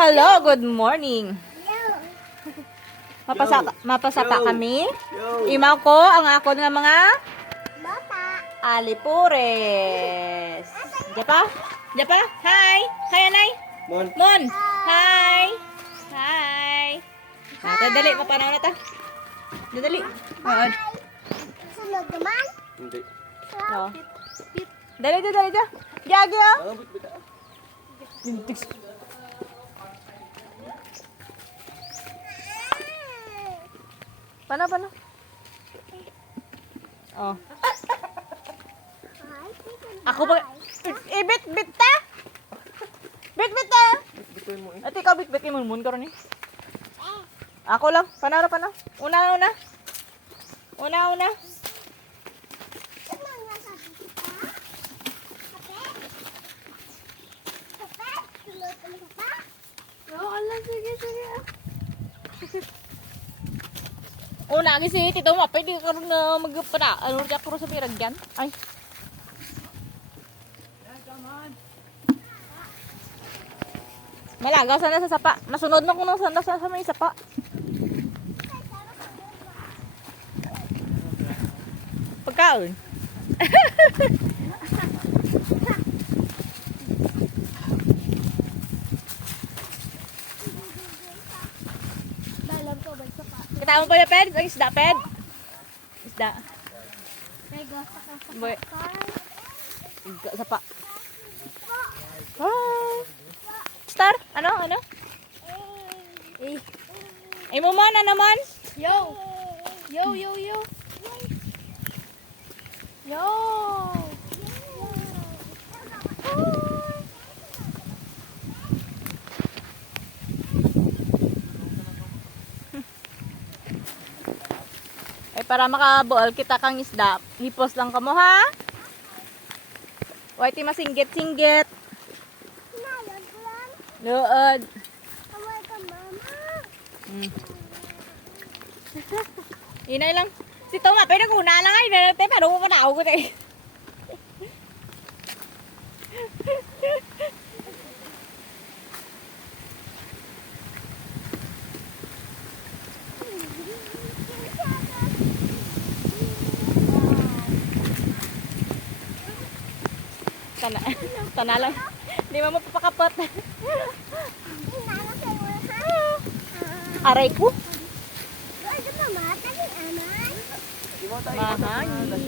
Hello, good morning. Mapasaka kami. Imaw ko ang ako ng mga alipures. Diyan pa? Diyan pa? Hi! Hi, Anay! Mon. Mon! Hi! Hi! Dali, mapanaw na ta. Dali. Oo. Sunod naman. Hindi. Oo. Dali. Gagi ah! Paano? Oh. Ako ba? Bit ta? Bit ta? Bituin mo eh. Ate, ikaw bit mo mun karon ni. Ako lang. Paano? Una. Una gi si Tito mapay di karon na magpada. Ano di ako sa piragyan? Ay. Malagaw sana sa sapa. Masunod na ko nang sanda sa may sapa. Pagkaon. Kita mo pa yung ped? Ang isda, ped? Isda. Boy. Sapa. Hi. Star? Ano? Ay mo man, naman? Yo. Ay para makabuol kita kang isda, hipos lang kamo ha? Whitey masinggit-singgit. Luod. Inay lang. Si Toma, pwede ko na lang ay. Nanate, paano mo panao ko tayo? Tana lang. Hindi mo mapapakapot. Aray ko. Mahangin.